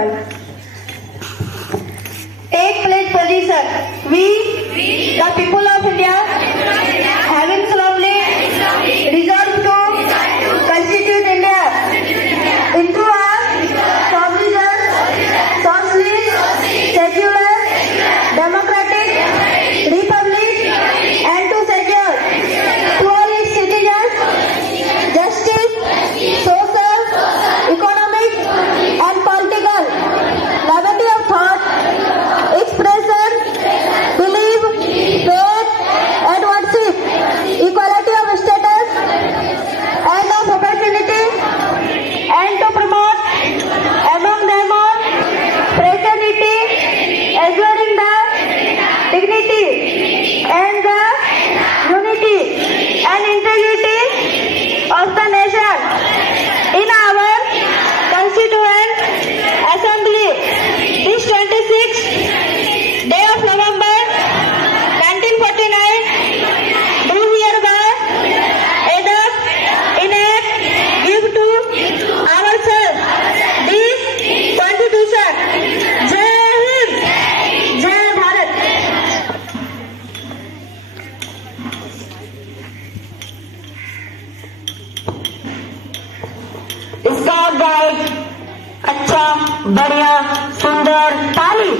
preamble. Take pledge position. We, the people of India, having solemnly resolved to constitute India into a sovereign, socialist, secular, democratic republic, and to secure to all its citizens justice, social, economic, and political liberty of thought, expression, belief, faith, and worship, equality of status and of opportunity, and to promote among them all fraternity, assuring the dignity and the unity and integrity of the nation in our constituent assembly this 26th day of November 1949 do hereby adopt, enact, give to ourselves this constitution. Jai Hind, Jai Bharat. इसका guide अच्छा, बढ़िया, सुंदर, ताली।